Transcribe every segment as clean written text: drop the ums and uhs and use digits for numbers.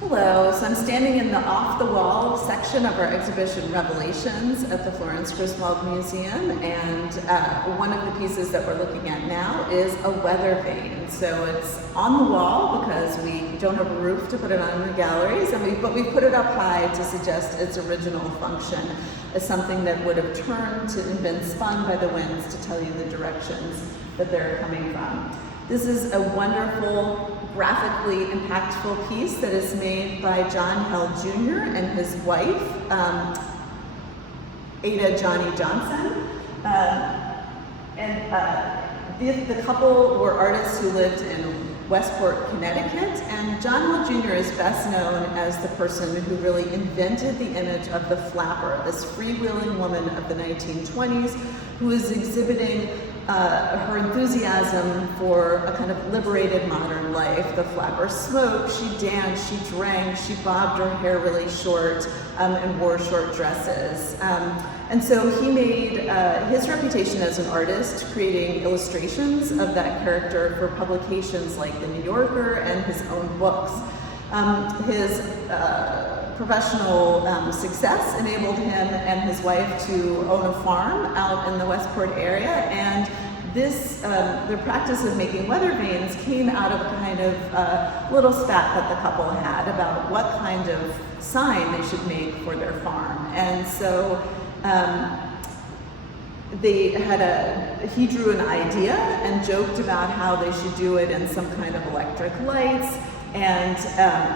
Hello, so I'm standing in the off-the-wall section of our exhibition Revelations at the Florence Griswold Museum, and one of the pieces that we're looking at now is a weathervane. So it's on the wall because we don't have a roof to put it on in the galleries, but we put it up high to suggest its original function as something that would have turned and been spun by the winds to tell you the directions that they're coming from. This is a wonderful, graphically impactful piece that is made by John Hell Jr. and his wife, Ada Johnny Johnson. The couple were artists who lived in Westport, Connecticut, and John Hell Jr. is best known as the person who really invented the image of the flapper, this freewheeling woman of the 1920s who is exhibiting her enthusiasm for a kind of liberated modern life. The flapper smoked, she danced, she drank, she bobbed her hair really short and wore short dresses. And so he made his reputation as an artist, creating illustrations of that character for publications like The New Yorker and his own books. His professional success enabled him and his wife to own a farm out in the Westport area, and the practice of making weather vanes came out of a kind of little spat that the couple had about what kind of sign they should make for their farm. And so he drew an idea and joked about how they should do it in some kind of electric lights. And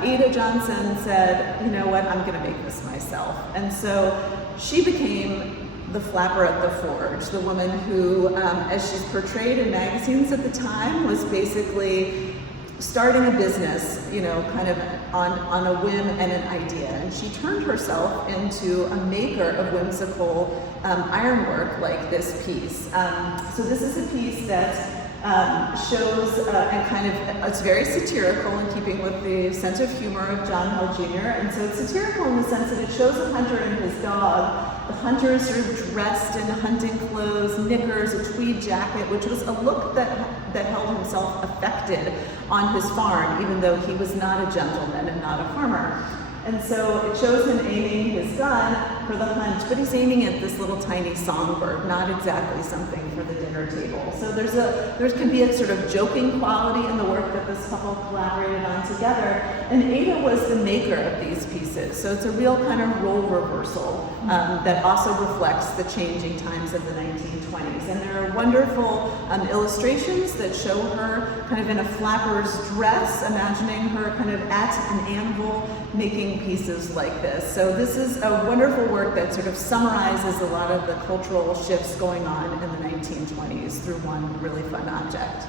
Ada Johnson said, you know what, I'm going to make this myself. And so she became the flapper at the forge, the woman who, as she's portrayed in magazines at the time, was basically starting a business, you know, kind of on a whim and an idea. And she turned herself into a maker of whimsical ironwork like this piece. So this is a piece that shows and kind of, it's very satirical in keeping with the sense of humor of John Hell Jr. And so it's satirical in the sense that it shows a hunter and his dog. The hunter is sort of dressed in hunting clothes, knickers, a tweed jacket, which was a look that held himself affected on his farm, even though he was not a gentleman and not a farmer. And so it shows him aiming his gun for the hunt, but he's aiming at this little tiny songbird, not exactly something for the dinner table. So there can be a sort of joking quality in the work that this couple collaborated on together. And Ada was the maker of these pieces. So it's a real kind of role reversal that also reflects the changing times of the 1920s. And there are wonderful illustrations that show her kind of in a flapper's dress, imagining her kind of at an anvil making pieces like this. So this is a wonderful work that sort of summarizes a lot of the cultural shifts going on in the 1920s through one really fun object.